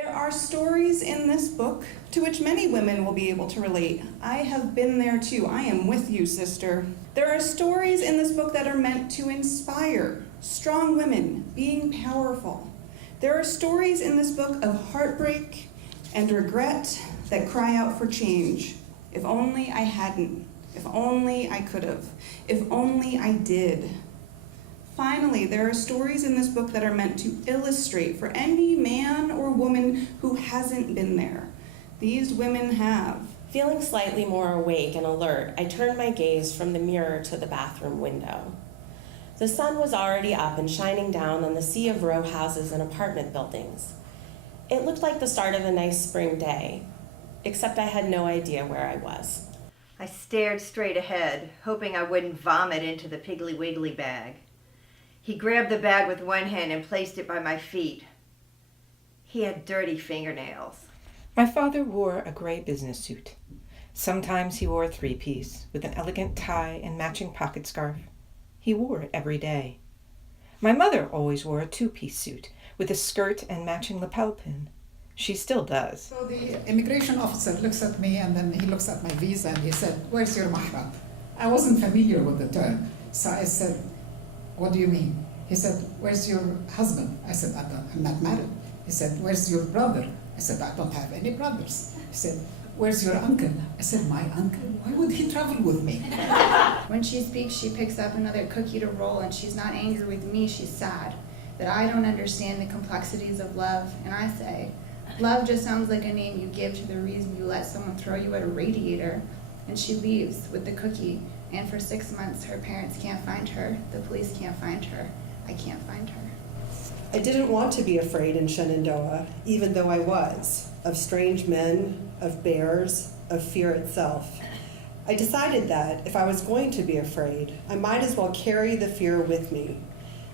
There are stories in this book to which many women will be able to relate. I have been there too. I am with you, sister. There are stories in this book that are meant to inspire strong women being powerful. There are stories in this book of heartbreak and regret that cry out for change. If only I hadn't. If only I could have. If only I did. Finally, there are stories in this book that are meant to illustrate for any man or woman who hasn't been there. These women have. Feeling slightly more awake and alert, I turned my gaze from the mirror to the bathroom window. The sun was already up and shining down on the sea of row houses and apartment buildings. It looked like the start of a nice spring day, except I had no idea where I was. I stared straight ahead, hoping I wouldn't vomit into the Piggly Wiggly bag. He grabbed the bag with one hand and placed it by my feet. He had dirty fingernails. My father wore a gray business suit. Sometimes he wore a three-piece with an elegant tie and matching pocket scarf. He wore it every day. My mother always wore a two-piece suit with a skirt and matching lapel pin. She still does. So the immigration officer looks at me and then he looks at my visa and he said, "Where's your mahram?" I wasn't familiar with the term. So I said, "What do you mean?" He said, "Where's your husband?" I said, "I'm not married." He said, "Where's your brother?" I said, "I don't have any brothers." He said, "Where's your uncle?" I said, "My uncle? Why would he travel with me?" When she speaks, she picks up another cookie to roll, and she's not angry with me, she's sad that I don't understand the complexities of love. And I say, love just sounds like a name you give to the reason you let someone throw you at a radiator. And she leaves with the cookie, and for 6 months her parents can't find her, the police can't find her, I can't find her. I didn't want to be afraid in Shenandoah, even though I was, of strange men, of bears, of fear itself. I decided that if I was going to be afraid, I might as well carry the fear with me.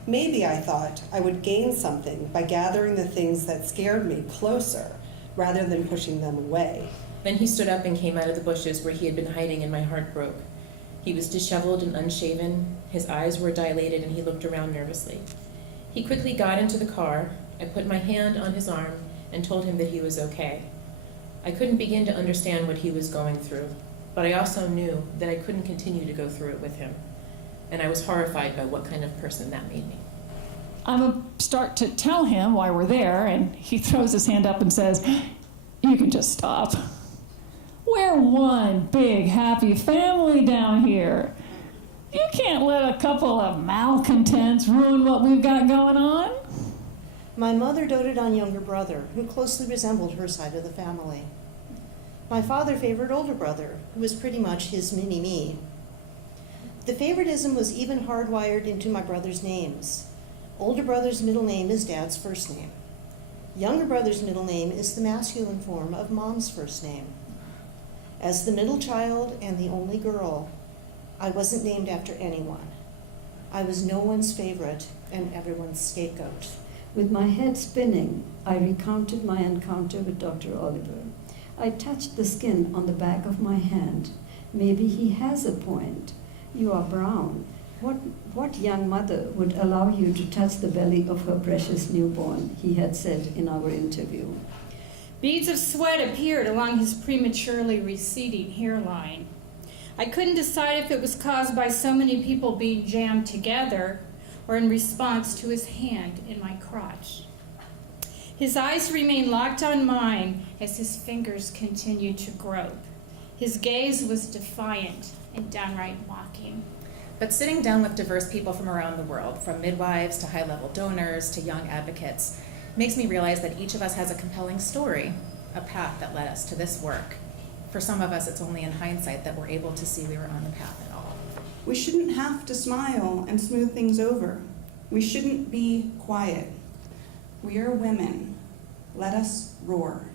Maybe, I thought, I would gain something by gathering the things that scared me closer, rather than pushing them away. Then he stood up and came out of the bushes where he had been hiding, and my heart broke. He was disheveled and unshaven, his eyes were dilated, and he looked around nervously. He quickly got into the car. I put my hand on his arm and told him that he was okay. I couldn't begin to understand what he was going through, but I also knew that I couldn't continue to go through it with him, and I was horrified by what kind of person that made me. I'm going to start to tell him why we're there, and he throws his hand up and says, "You can just stop. We're one big happy family down here. You can't let a couple of malcontents ruin what we've got going on." My mother doted on younger brother, who closely resembled her side of the family. My father favored older brother, who was pretty much his mini-me. The favoritism was even hardwired into my brother's names. Older brother's middle name is Dad's first name. Younger brother's middle name is the masculine form of Mom's first name. As the middle child and the only girl, I wasn't named after anyone. I was no one's favorite and everyone's scapegoat. With my head spinning, I recounted my encounter with Dr. Oliver. I touched the skin on the back of my hand. Maybe he has a point. You are brown. What young mother would allow you to touch the belly of her precious newborn, he had said in our interview. Beads of sweat appeared along his prematurely receding hairline. I couldn't decide if it was caused by so many people being jammed together or in response to his hand in my crotch. His eyes remained locked on mine as his fingers continued to grope. His gaze was defiant and downright mocking. But sitting down with diverse people from around the world, from midwives to high-level donors to young advocates, makes me realize that each of us has a compelling story, a path that led us to this work. For some of us, it's only in hindsight that we're able to see we were on the path at all. We shouldn't have to smile and smooth things over. We shouldn't be quiet. We are women. Let us roar.